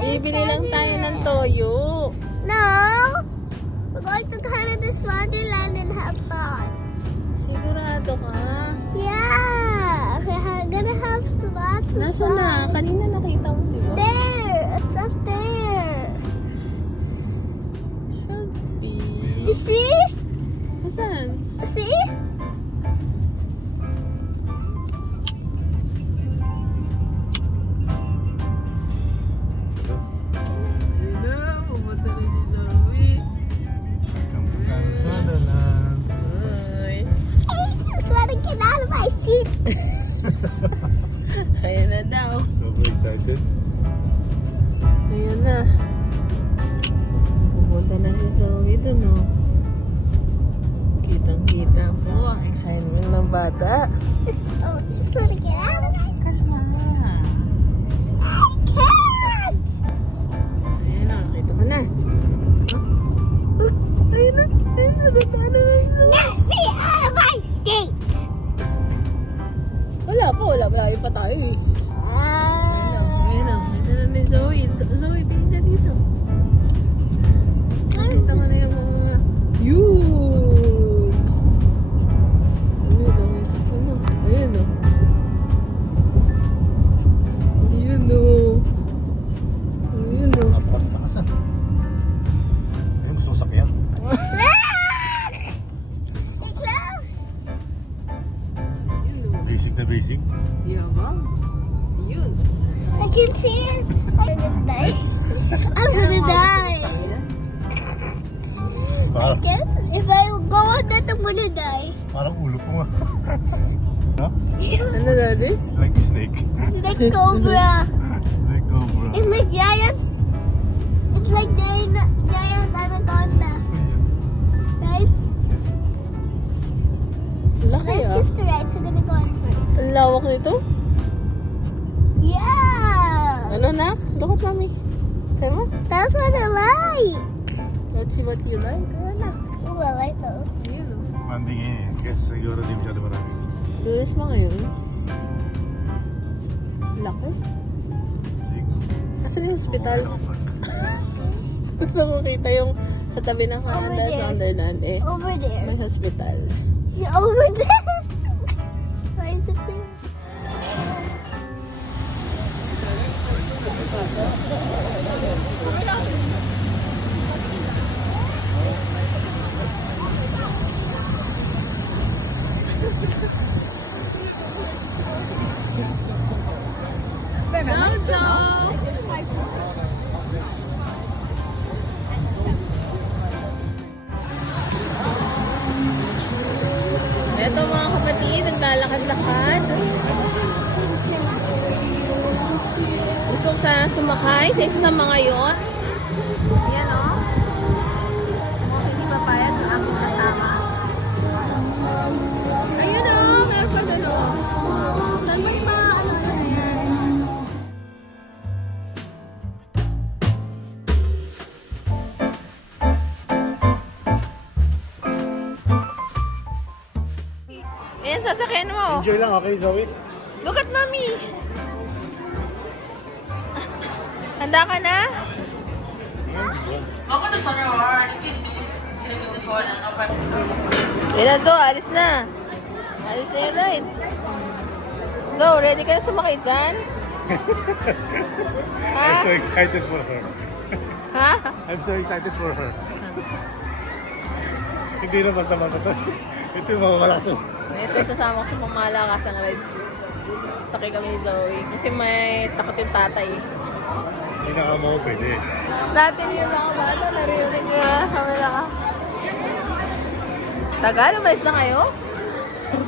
Bibili lang tayo ng toyo. No! We're going to Canada's Wonderland and have fun. Sigurado ka? Yeah! We're gonna have lots of Nasaan na? fun. Kanina nakita mo, di ba? There! It's up there! Should be. You see? Nasaan? See? Ayun na, pumunta na si Zoe. Ay. I just want to get out of my seat. Ayun na daw. Super excited. Ayun na. Pupunta na si Zoe dun, oh. Kitang-kita po ang excitement ng bata. Oh, I just want to get out of my seat. I can't! Ayun na, nakita ko na. Ayun na, natatanan na si Zoe. Get me out of my seat! Wala pa, malayo pa tayo eh. Ayun na, nakita na ni Zoe. Zoe, tingin ka dito. Nakita mo na yung mga... Yun! Ayun o. Ayun o. Ayun o. Napakalakas ah. Ayun, gusto ko sakyan. Stay close! Ayun o. Basic na basic. Yabang. Yun. I can see it. I'm gonna die. I'm gonna die. Parang, Guess if I go on that, I'm gonna die. parang ulo ko nga. No? Ano dali? Like a snake. It's like cobra. Like cobra. It's like giant. It's like giant anaconda, right? Laki My ah. sister rights are gonna go on first. Ang lawak nito. Yeah. Ano na? Look at mommy. Sa'yo mo? That's what I like. Let's see what you like. Ayan na. Ooh, I like those. Ayun o. Mandingin eh. Guess siguro di masyado marami. Lunes mo ngayon. Laki. Asan yung hospital? Gusto mo kita yung sa tabi ng Canada Over there. sa Wonderland eh. Over there. May hospital. Yeah, over there. Why is it there? Eto mga kapatid, naglalakad-lakad. Gusto ko sana sumakay sa isa sa mga yon. Yan o. Hindi papayag sa aking kasama. Ayun o, meron pa doon o. Saan mo yung mga ano na yan? Ayan, sasakyan mo. Enjoy lang, okay Zoe? Look at mommy. Handa ka na? Welcome to Sunny Aurora. Please visit Silicon Ford and Upper. Yan na, Zo. Alis na. Alis na yung ride. Zo, ready ka na sumakay dyan? I'm so Ha? excited for her. Ha? I'm so excited for her. Hindi na basta-basta to. Ito yung mamamalaso. Ito, sasama ko sa pangmalakasang rides. Sakay kami ni Zoe. Kasi may takot yung tatay. Hindi na mo pwede. Dati yung mga bata, naririnig nyo ha. Kami na ka. Tagal, umayos na kayo? Wala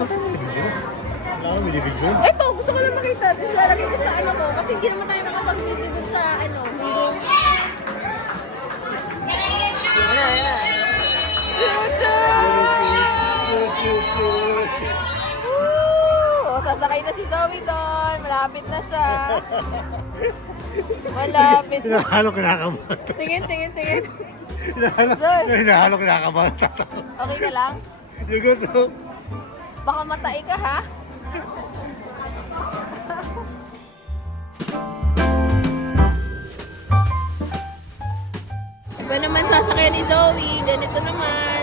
akong minibigyon. Eto, gusto ko lang makita. Lalagay ko sa ano ko. Kasi hindi naman tayo nakapag-video dun sa ano. Meeting. Ayan na, ayan na. Chuchu! Woo! O, sasakay na si Zoe doon. Malapit na siya. Malapit na. Hinahalo kinakabahan. Tingin, tingin, tingin. Hinahalo kinakabahan. Okay ka lang? You go so. Baka matai ka ha? naman sasakyan ni Zoe. Ganito naman.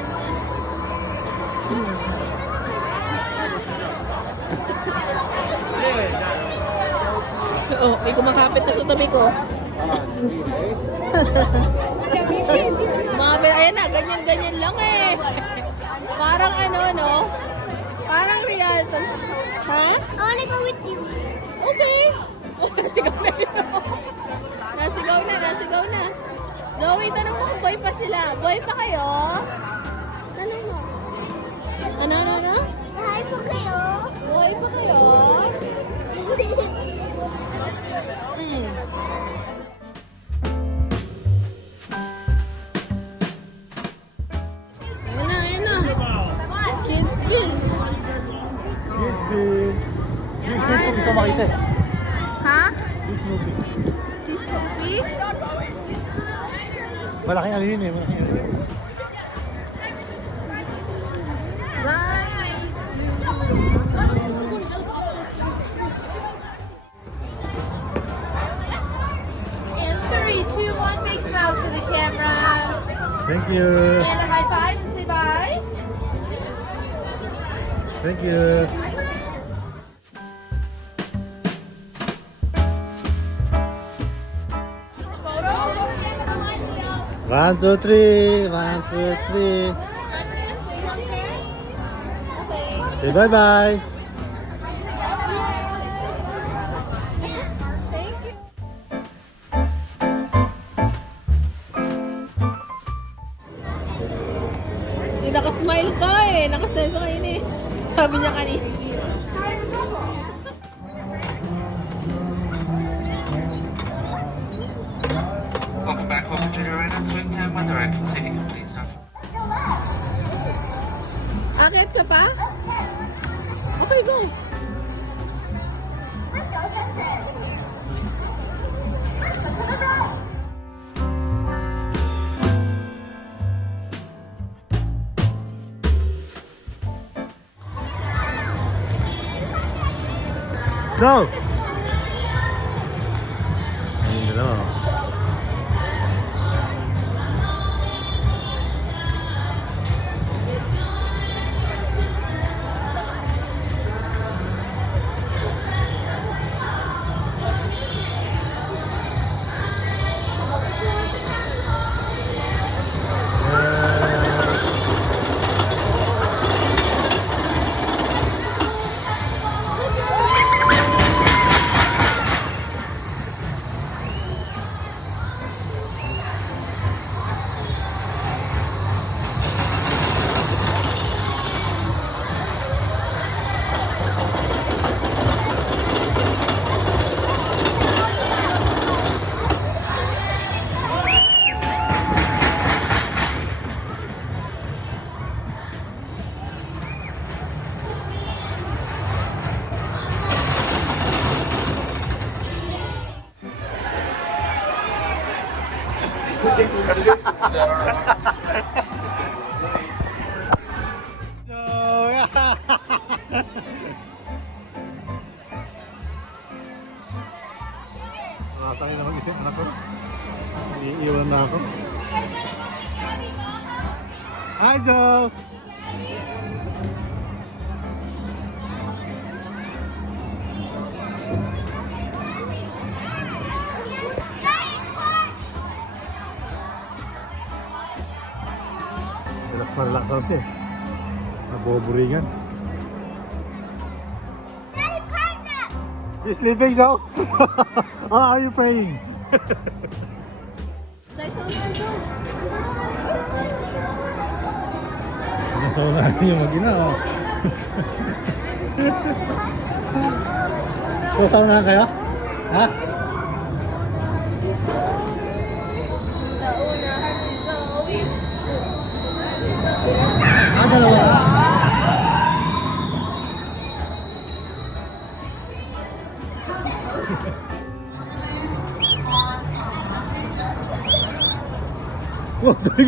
Oh, may kumakapit na sa tabi ko. Kumapit, ayan na, ganyan-ganyan lang eh. Parang ano, no? Parang real. Ha? I wanna go with you. Okay. Oh, nasigaw na yun. Nasigaw na. Zoe, tanong mo kung boy pa sila. Boy pa kayo? Tanong mo. Ano? Hi po kayo. Boy pa kayo? Ayan na. Kids Bill. Yung Snoopy gusto makita eh. Ha? Yung Snoopy. Si Snoopy? Malaking ano yun eh. Malaking ano yun. In 3, 2, 1, big smile to the camera. Thank you. And a high five and say bye. Thank you. One, two, three. One, two, three. Say bye-bye. Nakasmile ka eh. Nakasmile ka kayo eh. Sabi niya kanina. Welcome back home to your right swing time when the right city. Please stop. Akit ka pa? Okay, go. Go! Ayun dalawa. Nakasakay na mag-isip anak ko. Iiwan na ako. Hi, Joe! Relax lang eh. Naboboringan. Daddy, park that. You sleeping, Joe? How are you praying? Nasa unahan yung mag-ina, oh. So, sa unahan kayo? Ha? Sa unahan si Zoe. Dalawa. What the